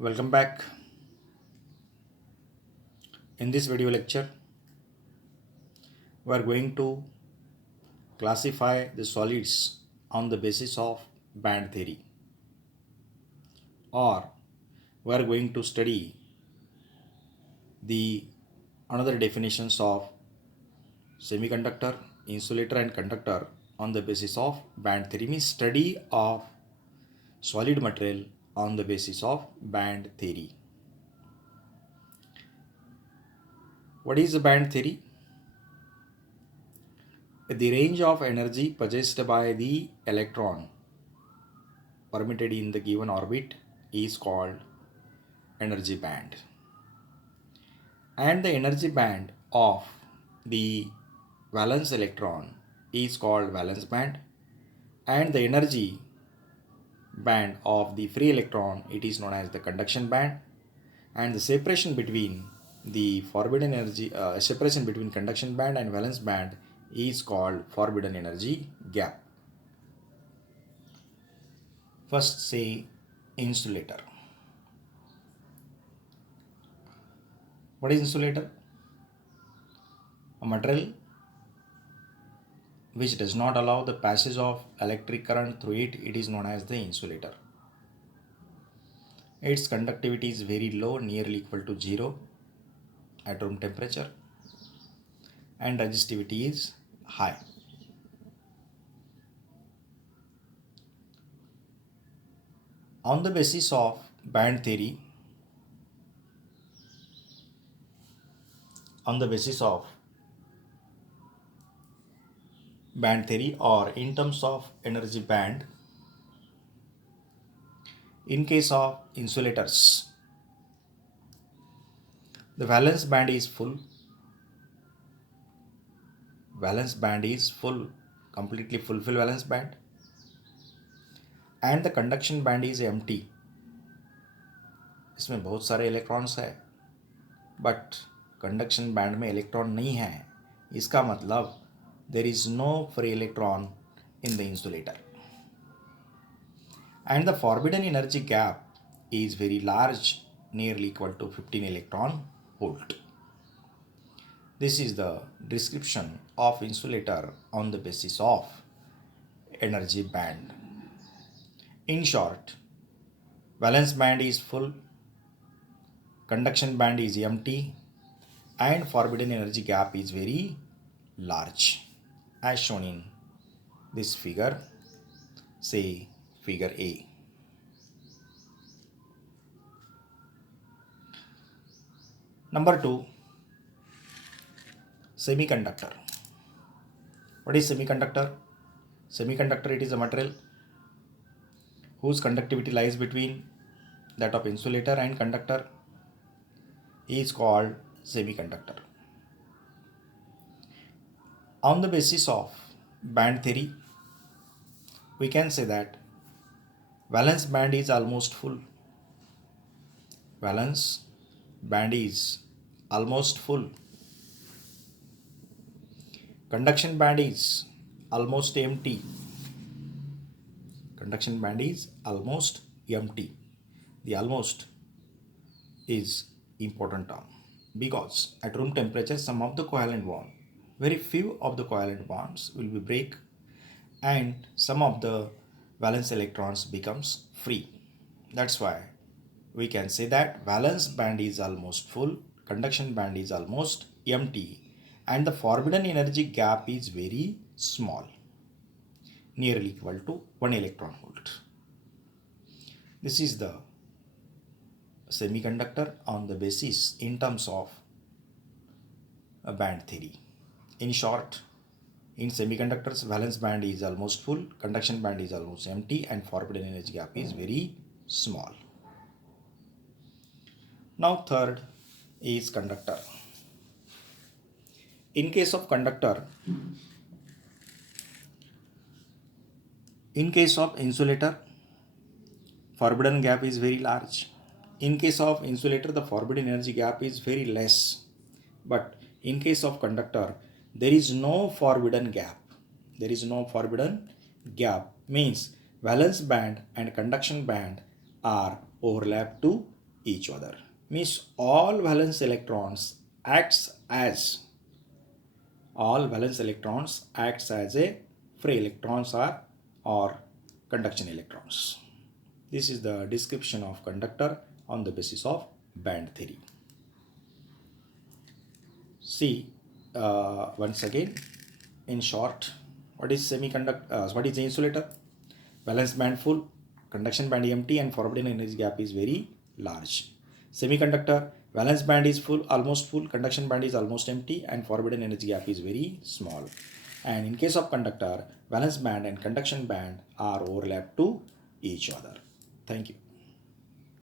Welcome back. In this video lecture, we are going to classify the solids on the basis of band theory, or we are going to study the another definitions of semiconductor, insulator and conductor on the basis of band theory, means study of solid material on the basis of band theory. What is the band theory? The range of energy possessed by the electron permitted in the given orbit is called energy band, and the energy band of the valence electron is called valence band, and the energy band of the free electron, it is known as the conduction band. And the separation between the forbidden energy separation between conduction band and valence band is called forbidden energy gap. First, say insulator. What is insulator? A material which does not allow the passage of electric current through it, it is known as the insulator. Its conductivity is very low, nearly equal to 0 at room temperature, and resistivity is high. On the basis of band theory, or in terms of energy band, in case of insulators, the valence band is full, completely fulfill valence band, and the conduction band is empty. इसमें बहुत सारे electrons है, but conduction band में electron नहीं है. इसका मतलब there is no free electron in the insulator, and the forbidden energy gap is very large, nearly equal to 15 electron volt. This is the description of insulator on the basis of energy band. In short, valence band is full, conduction band is empty, and forbidden energy gap is very large, as shown in this figure, say figure A. Number 2, semiconductor. What is semiconductor? Semiconductor, it is a material whose conductivity lies between that of insulator and conductor, is called semiconductor. On the basis of band theory, we can say that valence band is almost full. Valence band is almost full. Conduction band is almost empty. Conduction band is almost empty. The almost is important term because at room temperature some of the covalent bond, very few of the covalent bonds will be break, and some of the valence electrons becomes free. That's why we can say that valence band is almost full, conduction band is almost empty, and the forbidden energy gap is very small, nearly equal to 1 electron volt. This is the semiconductor on the basis in terms of a band theory. In short, in semiconductors, valence band is almost full, conduction band is almost empty, and forbidden energy gap is very small. Now third is conductor. In case of conductor, in case of insulator, forbidden gap is very large. In case of insulator, the forbidden energy gap is very less. But in case of conductor, there is no forbidden gap. There is no forbidden gap, means valence band and conduction band are overlapped to each other. Means all valence electrons acts as a free electrons or conduction electrons. This is the description of conductor on the basis of band theory. See, once again, in short, what is semiconductor? What is the insulator? Valence band full, conduction band empty, and forwarding energy gap is very large. Semiconductor, valence band is full, almost full, conduction band is almost empty, and forbidden energy gap is very small. And in case of conductor, valence band and conduction band are overlapped to each other. Thank you.